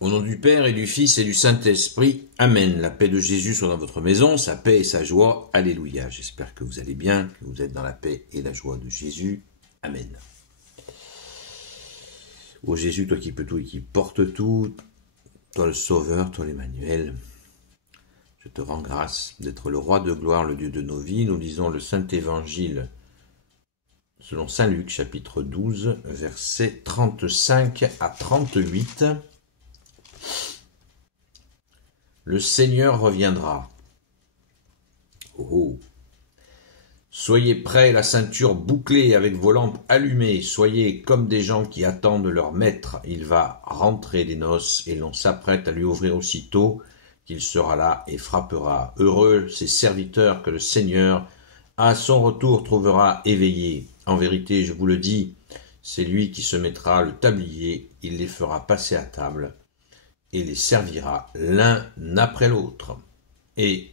Au nom du Père et du Fils et du Saint-Esprit, Amen. La paix de Jésus soit dans votre maison, sa paix et sa joie. Alléluia. J'espère que vous allez bien, que vous êtes dans la paix et la joie de Jésus. Amen. Ô Jésus, toi qui peux tout et qui portes tout, toi le Sauveur, toi l'Emmanuel, je te rends grâce d'être le Roi de gloire, le Dieu de nos vies. Nous lisons le Saint-Évangile selon Saint Luc, chapitre 12, versets 35 à 38. Le Seigneur reviendra. Oh. Soyez prêts, la ceinture bouclée avec vos lampes allumées. Soyez comme des gens qui attendent leur maître. Il va rentrer des noces et l'on s'apprête à lui ouvrir aussitôt qu'il sera là et frappera. Heureux ces serviteurs que le Seigneur, à son retour, trouvera éveillés. En vérité, je vous le dis, c'est lui qui se mettra le tablier, il les fera passer à table et les servira l'un après l'autre. Et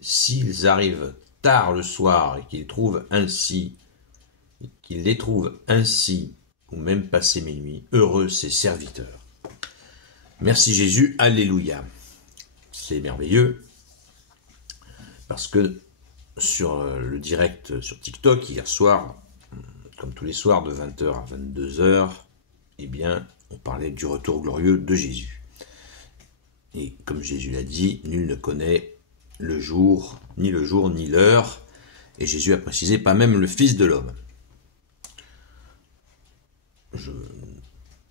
s'ils arrivent tard le soir et qu'ils les trouvent ainsi, ou même passé minuit, heureux ces serviteurs. Merci Jésus, alléluia. C'est merveilleux, parce que sur le direct sur TikTok, hier soir, comme tous les soirs de 20h à 22h, eh bien, on parlait du retour glorieux de Jésus. Et comme Jésus l'a dit, nul ne connaît le jour, ni l'heure. Et Jésus a précisé, pas même le Fils de l'homme.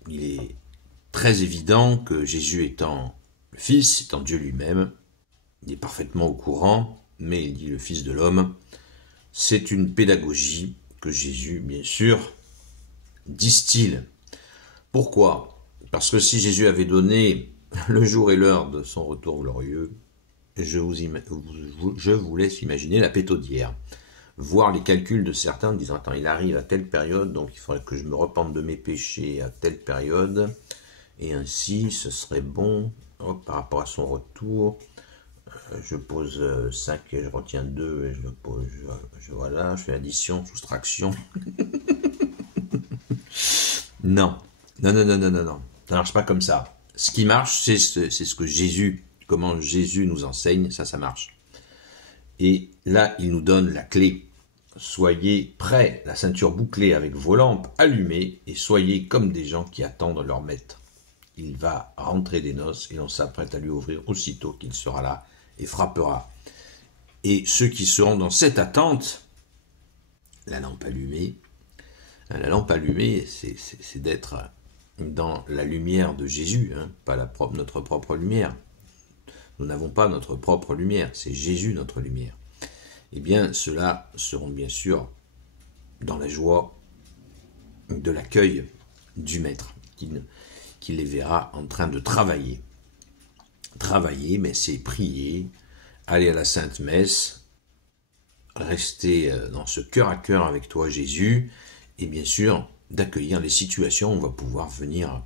Il est très évident que Jésus étant le Fils, étant Dieu lui-même, il est parfaitement au courant, mais il dit le Fils de l'homme. C'est une pédagogie que Jésus, bien sûr, distille. Pourquoi ? Parce que si Jésus avait donné le jour et l'heure de son retour glorieux, je vous laisse imaginer la pétaudière. Voir les calculs de certains en disant « Attends, il arrive à telle période, donc il faudrait que je me repente de mes péchés à telle période, et ainsi ce serait bon par rapport à son retour. Je pose 5 et je retiens 2, et voilà, je fais addition, soustraction. » Non, ça ne marche pas comme ça. Ce qui marche, c'est ce que Jésus, comment Jésus nous enseigne, ça marche. Et là, il nous donne la clé. Soyez prêts, la ceinture bouclée avec vos lampes allumées, et soyez comme des gens qui attendent leur maître. Il va rentrer des noces, et l'on s'apprête à lui ouvrir aussitôt qu'il sera là, et frappera. Et ceux qui seront dans cette attente, la lampe allumée, c'est d'être dans la lumière de Jésus, pas notre propre lumière. Nous n'avons pas notre propre lumière, c'est Jésus notre lumière. Eh bien, ceux-là seront bien sûr dans la joie de l'accueil du Maître, qui les verra en train de travailler. Travailler, mais c'est prier, aller à la Sainte Messe, rester dans ce cœur à cœur avec toi Jésus, et bien sûr d'accueillir les situations où on va pouvoir venir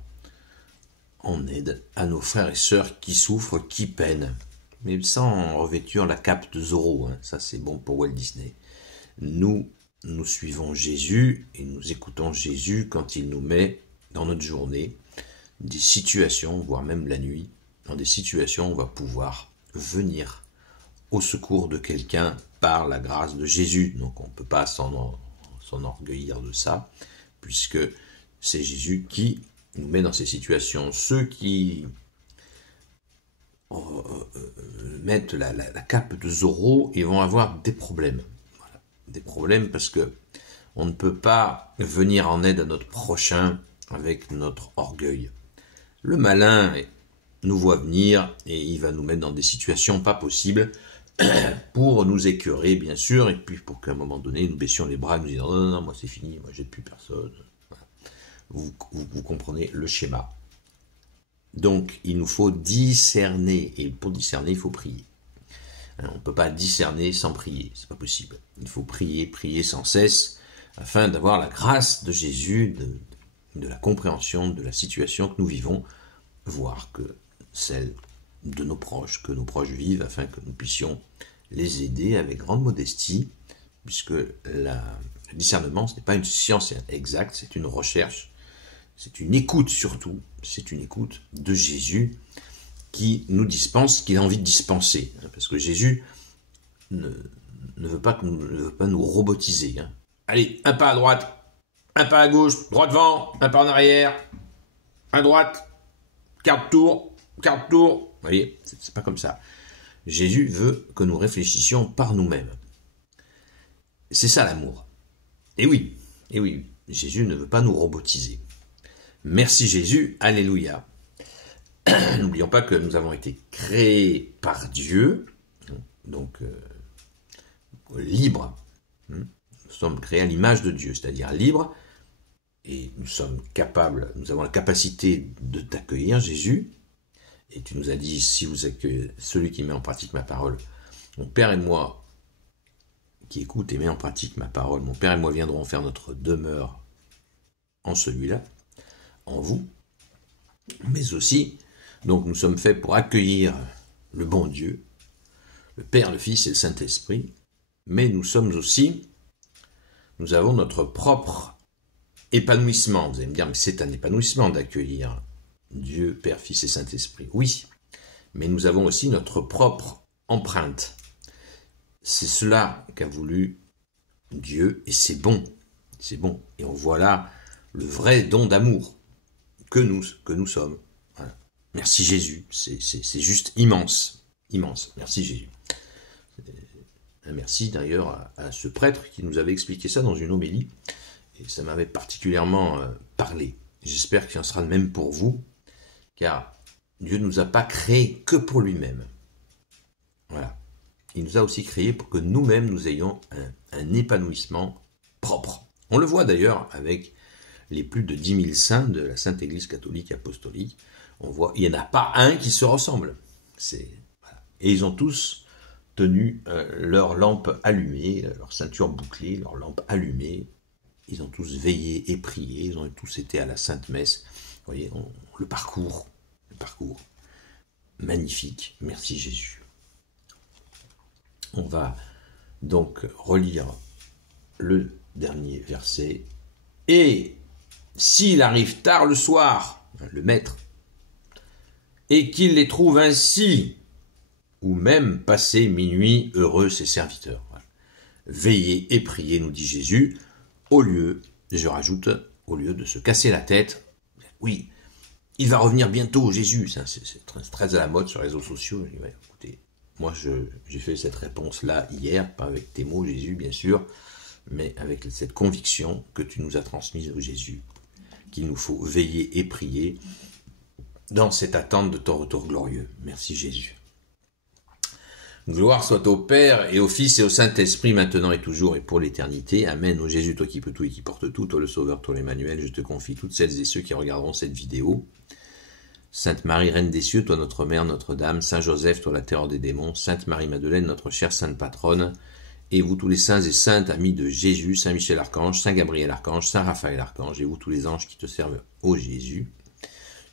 en aide à nos frères et sœurs qui souffrent, qui peinent, mais sans revêtir la cape de Zorro, ça c'est bon pour Walt Disney. Nous suivons Jésus et nous écoutons Jésus quand il nous met dans notre journée des situations, voire même la nuit, dans des situations où on va pouvoir venir au secours de quelqu'un par la grâce de Jésus. Donc on ne peut pas s'enorgueillir de ça, puisque c'est Jésus qui nous met dans ces situations. Ceux qui mettent la cape de Zorro, ils vont avoir des problèmes. Voilà. Des problèmes parce que on ne peut pas venir en aide à notre prochain avec notre orgueil. Le malin nous voit venir et il va nous mettre dans des situations pas possibles pour nous écœurer, bien sûr, et puis pour qu'à un moment donné, nous baissions les bras et nous disions « Non, moi c'est fini, moi j'ai plus personne. » Voilà. Vous comprenez le schéma. Donc, il nous faut discerner, et pour discerner, il faut prier. On ne peut pas discerner sans prier, c'est pas possible. Il faut prier sans cesse, afin d'avoir la grâce de Jésus, de la compréhension de la situation que nous vivons, voire que celle de nos proches, que nos proches vivent, afin que nous puissions les aider avec grande modestie, puisque le discernement, ce n'est pas une science exacte, c'est une recherche, c'est une écoute surtout, c'est une écoute de Jésus qui nous dispense ce qu'il a envie de dispenser. Parce que Jésus ne veut pas nous robotiser. Allez, un pas à droite, un pas à gauche, droit devant, un pas en arrière, à droite, quart de tour. Vous voyez, c'est pas comme ça. Jésus veut que nous réfléchissions par nous-mêmes. C'est ça l'amour. Et oui, Jésus ne veut pas nous robotiser. Merci Jésus, alléluia. N'oublions pas que nous avons été créés par Dieu, donc libres. Nous sommes créés à l'image de Dieu, c'est-à-dire libres, et nous avons la capacité de t'accueillir, Jésus. Et tu nous as dit, si vous accueillez celui qui met en pratique ma parole, mon Père et moi, qui écoute et met en pratique ma parole, mon Père et moi viendrons faire notre demeure en celui-là, en vous, mais aussi, donc nous sommes faits pour accueillir le bon Dieu, le Père, le Fils et le Saint-Esprit, mais nous avons notre propre épanouissement. Vous allez me dire, mais c'est un épanouissement d'accueillir Dieu, Père, Fils et Saint-Esprit. Oui, mais nous avons aussi notre propre empreinte. C'est cela qu'a voulu Dieu, et c'est bon. C'est bon. Et on voit là le vrai don d'amour que nous sommes. Voilà. Merci Jésus. C'est juste immense. Immense. Merci Jésus. Un merci d'ailleurs à ce prêtre qui nous avait expliqué ça dans une homélie. Et ça m'avait particulièrement parlé. J'espère qu'il en sera de même pour vous. Car Dieu ne nous a pas créés que pour lui-même. Voilà. Il nous a aussi créés pour que nous-mêmes nous ayons un épanouissement propre. On le voit d'ailleurs avec les plus de 10 000 saints de la Sainte Église catholique apostolique. On voit, il n'y en a pas un qui se ressemble. Voilà. Et ils ont tous tenu leur lampe allumée, leur ceinture bouclée, leur lampe allumée. Ils ont tous veillé et prié. Ils ont tous été à la Sainte Messe. Vous voyez, le parcours magnifique. Merci Jésus. On va donc relire le dernier verset. Et s'il arrive tard le soir, le maître, et qu'il les trouve ainsi, ou même passé minuit, heureux ses serviteurs. Voilà. Veillez et priez, nous dit Jésus, au lieu de se casser la tête. Oui, il va revenir bientôt, Jésus. C'est très à la mode sur les réseaux sociaux. Je dis, ouais, écoutez, moi j'ai fait cette réponse-là hier, pas avec tes mots, Jésus, bien sûr, mais avec cette conviction que tu nous as transmise au Jésus, qu'il nous faut veiller et prier dans cette attente de ton retour glorieux. Merci Jésus. Gloire soit au Père et au Fils et au Saint-Esprit, maintenant et toujours et pour l'éternité. Amen. Ô Jésus, toi qui peux tout et qui porte tout, toi le Sauveur, toi l'Emmanuel, je te confie toutes celles et ceux qui regarderont cette vidéo. Sainte Marie, Reine des cieux, toi notre Mère, Notre-Dame, Saint Joseph, toi la terreur des démons, Sainte Marie-Madeleine, notre chère Sainte Patronne, et vous tous les saints et saintes amis de Jésus, Saint Michel Archange, Saint Gabriel Archange, Saint Raphaël Archange, et vous tous les anges qui te servent, ô Jésus.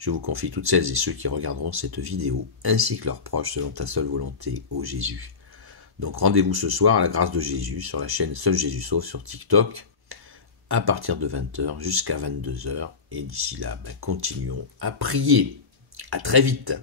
Je vous confie toutes celles et ceux qui regarderont cette vidéo, ainsi que leurs proches, selon ta seule volonté, ô Jésus. Donc rendez-vous ce soir à la grâce de Jésus, sur la chaîne Seul Jésus Sauve, sur TikTok, à partir de 20h jusqu'à 22h. Et d'ici là, continuons à prier. À très vite.